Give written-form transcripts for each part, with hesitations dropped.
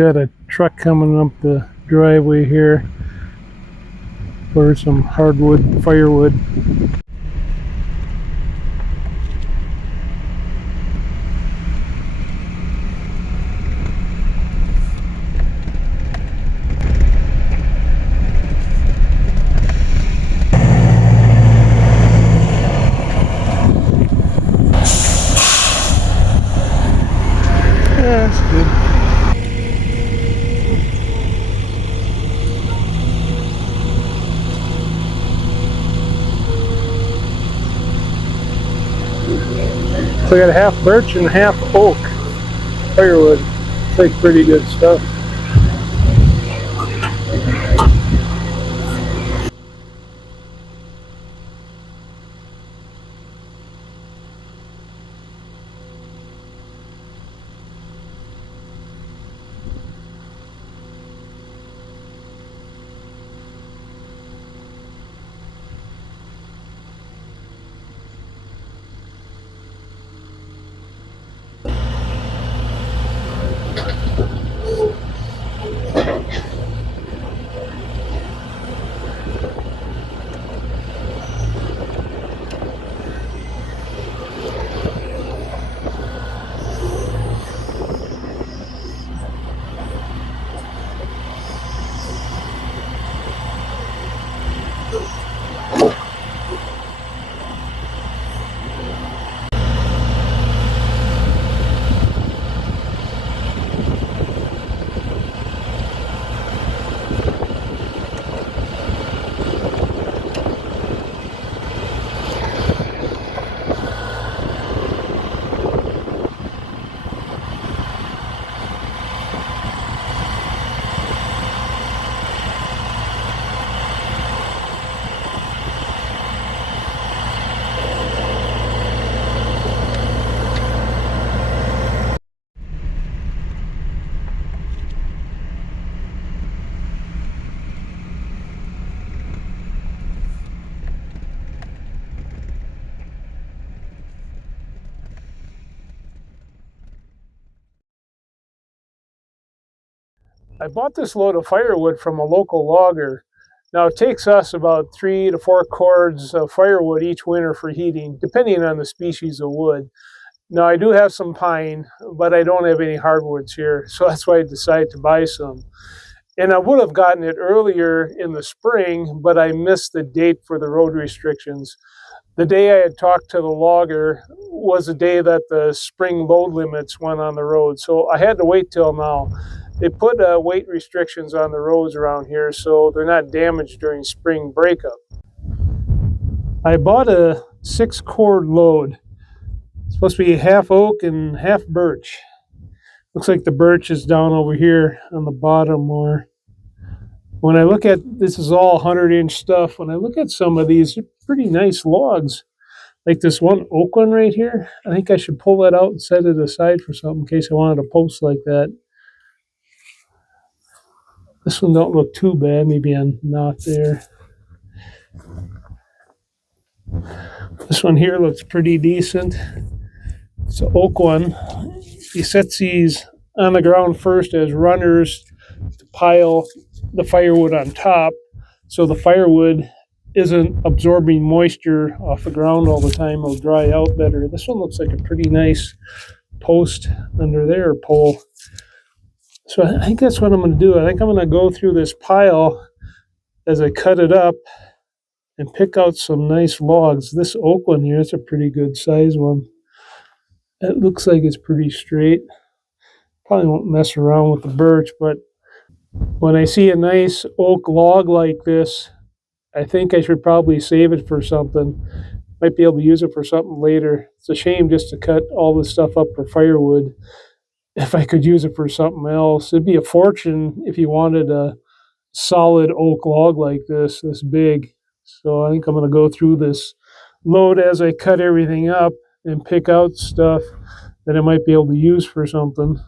Got a truck coming up the driveway here for some hardwood firewood. Yeah, that's good. So I got a half birch and half oak firewood. It's like pretty good stuff. I bought this load of firewood from a local logger. Now it takes us about 3 to 4 cords of firewood each winter for heating, depending on the species of wood. Now I do have some pine, but I don't have any hardwoods here, so that's why I decided to buy some. And I would have gotten it earlier in the spring, but I missed the date for the road restrictions. The day I had talked to the logger was the day that the spring load limits went on the road, so I had to wait till now. They put weight restrictions on the roads around here so they're not damaged during spring breakup. I bought a 6-cord load. It's supposed to be half oak and half birch. Looks like the birch is down over here on the bottom more. When I look at, this is all 100-inch stuff. When I look at some of these, they're pretty nice logs. Like this one oak one right here. I think I should pull that out and set it aside for something in case I wanted to post like that. This one don't look too bad. Maybe I'm not there. This one here looks pretty decent. It's an oak one. He sets these on the ground first as runners to pile the firewood on top, so the firewood isn't absorbing moisture off the ground all the time. It'll dry out better. This one looks like a pretty nice post under there, pole. So I think that's what I'm going to do. I think I'm going to go through this pile as I cut it up and pick out some nice logs. This oak one here is a pretty good size one. It looks like it's pretty straight. Probably won't mess around with the birch, but when I see a nice oak log like this, I think I should probably save it for something. Might be able to use it for something later. It's a shame just to cut all this stuff up for firewood. If I could use it for something else, it'd be a fortune if you wanted a solid oak log like this big. So I think I'm going to go through this load as I cut everything up and pick out stuff that I might be able to use for something.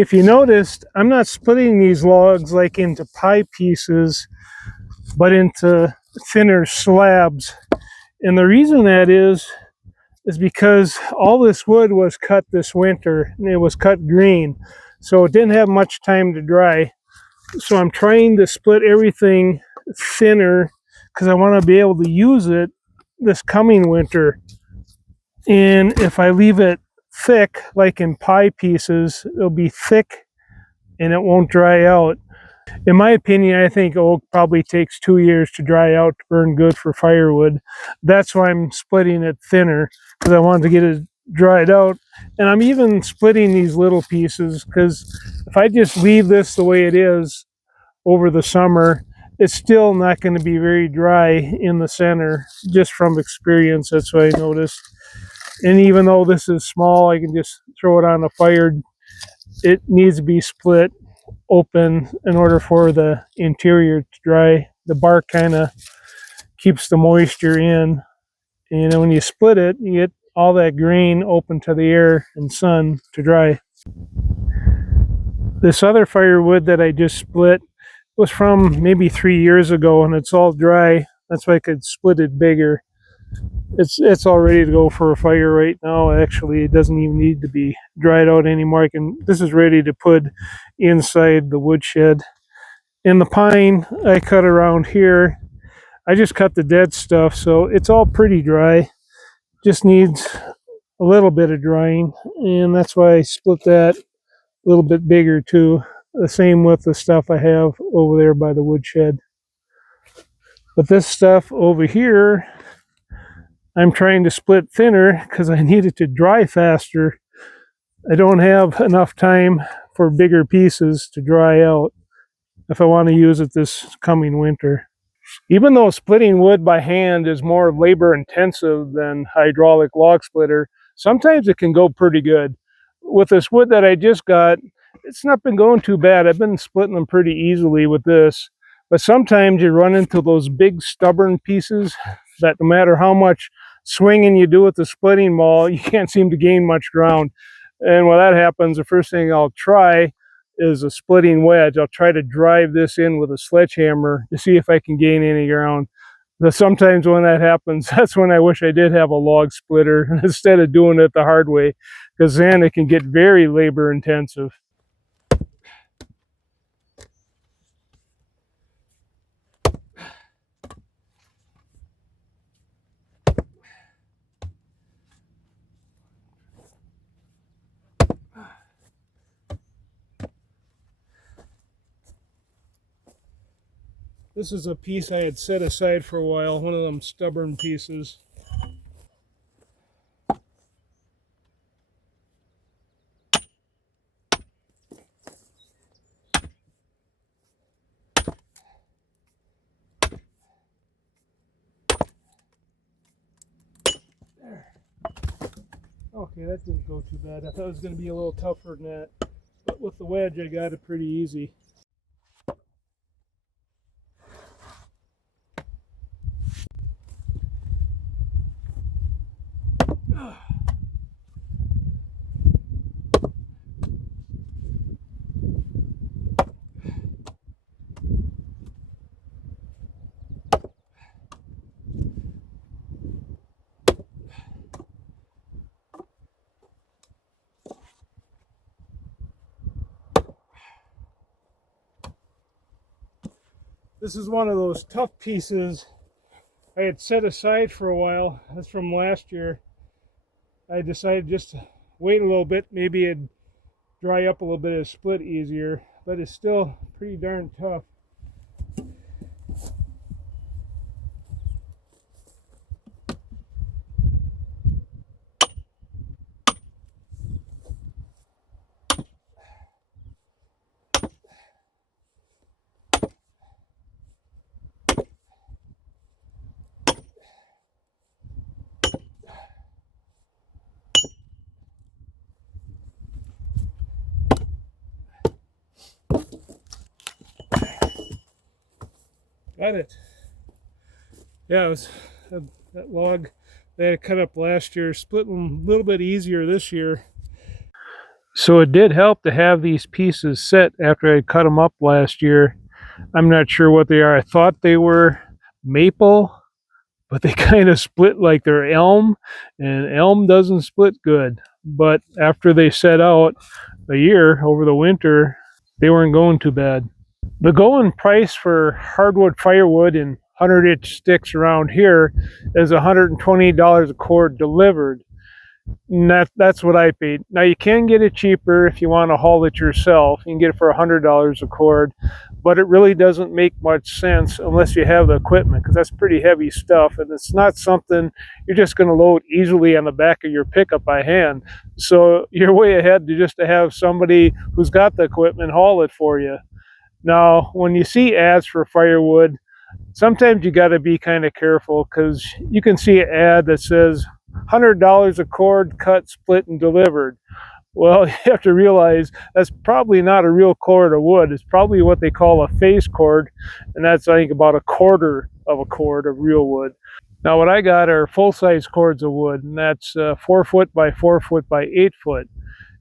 If you noticed, I'm not splitting these logs like into pie pieces, but into thinner slabs. And the reason that is because all this wood was cut this winter, and it was cut green, so it didn't have much time to dry. So I'm trying to split everything thinner because I want to be able to use it this coming winter. And if I leave it thick, like in pie pieces, it'll be thick and it won't dry out. In my opinion, I think oak probably takes 2 years to dry out to burn good for firewood. That's why I'm splitting it thinner, because I want to get it dried out. And I'm even splitting these little pieces because if I just leave this the way it is over the summer, it's still not going to be very dry in the center, just from experience. That's what I noticed. And even though this is small, I can just throw it on the fire. It needs to be split open in order for the interior to dry. The bark kind of keeps the moisture in, and when you split it, you get all that grain open to the air and sun to dry. This other firewood that I just split was from maybe 3 years ago, and it's all dry. That's why I could split it bigger. It's all ready to go for a fire right now. Actually, it doesn't even need to be dried out anymore. This is ready to put inside the woodshed. In the pine I cut around here, I just cut the dead stuff, so it's all pretty dry. Just needs a little bit of drying, and that's why I split that a little bit bigger too. The same with the stuff I have over there by the woodshed. But this stuff over here, I'm trying to split thinner because I need it to dry faster. I don't have enough time for bigger pieces to dry out if I want to use it this coming winter. Even though splitting wood by hand is more labor intensive than hydraulic log splitter, sometimes it can go pretty good. With this wood that I just got, it's not been going too bad. I've been splitting them pretty easily with this. But sometimes you run into those big stubborn pieces that no matter how much swinging you do with the splitting maul, you can't seem to gain much ground. And when that happens, the first thing I'll try is a splitting wedge. I'll try to drive this in with a sledgehammer to see if I can gain any ground. But sometimes when that happens, that's when I wish I did have a log splitter instead of doing it the hard way, because then it can get very labor intensive. This is a piece I had set aside for a while, one of them stubborn pieces. There. Okay, that didn't go too bad. I thought it was going to be a little tougher than that. But with the wedge, I got it pretty easy. This is one of those tough pieces I had set aside for a while. That's from last year. I decided just to wait a little bit. Maybe it'd dry up a little bit and split easier, but it's still pretty darn tough. Got it. Yeah, it was that log that I cut up last year, split them a little bit easier this year. So it did help to have these pieces set after I cut them up last year. I'm not sure what they are. I thought they were maple, but they kind of split like they're elm, and elm doesn't split good. But after they set out a year over the winter, they weren't going too bad. The going price for hardwood firewood and 100-inch sticks around here is $120 a cord delivered. And that's what I paid. Now you can get it cheaper if you want to haul it yourself. You can get it for $100 a cord, but it really doesn't make much sense unless you have the equipment, because that's pretty heavy stuff, and it's not something you're just going to load easily on the back of your pickup by hand. So you're way ahead to have somebody who's got the equipment haul it for you. Now, when you see ads for firewood, sometimes you got to be kind of careful, because you can see an ad that says $100 a cord, cut, split, and delivered. Well, you have to realize that's probably not a real cord of wood. It's probably what they call a face cord, and that's, I think, about a quarter of a cord of real wood. Now, what I got are full-size cords of wood, and that's 4 foot by 4 foot by 8 foot.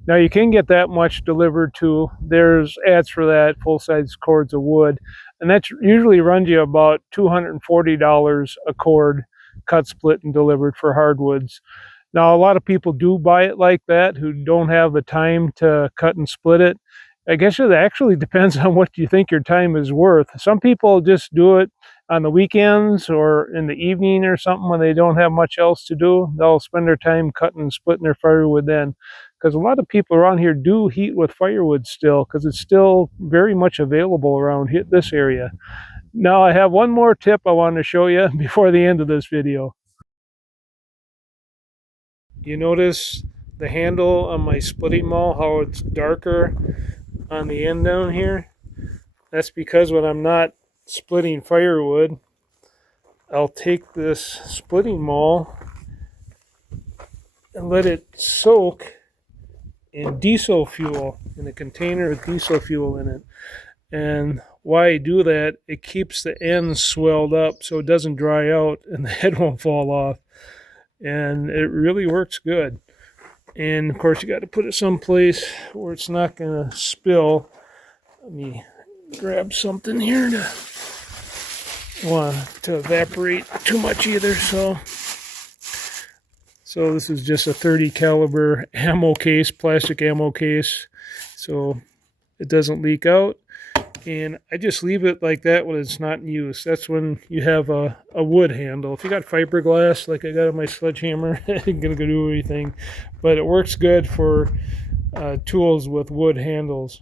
Now, you can get that much delivered too. There's ads for that, full-size cords of wood, and that usually runs you about $240 a cord, cut, split, and delivered for hardwoods. Now, a lot of people do buy it like that who don't have the time to cut and split it. I guess it actually depends on what you think your time is worth. Some people just do it on the weekends or in the evening or something when they don't have much else to do. They'll spend their time cutting and splitting their firewood then. Because a lot of people around here do heat with firewood still, because it's still very much available around this area. Now, I have one more tip I want to show you before the end of this video. You notice the handle on my splitting maul, how it's darker on the end down here? That's because when I'm not splitting firewood, I'll take this splitting maul and let it soak in diesel fuel, in a container with diesel fuel in it. And why I do that, it keeps the ends swelled up so it doesn't dry out and the head won't fall off. And it really works good. And of course, you got to put it someplace where it's not going to spill. Let me grab something here to want to evaporate too much either. So this is just a 30 caliber ammo case, plastic ammo case, so it doesn't leak out. And I just leave it like that when it's not in use. That's when you have a wood handle. If you got fiberglass, like I got on my sledgehammer, it ain't gonna do anything. But it works good for tools with wood handles.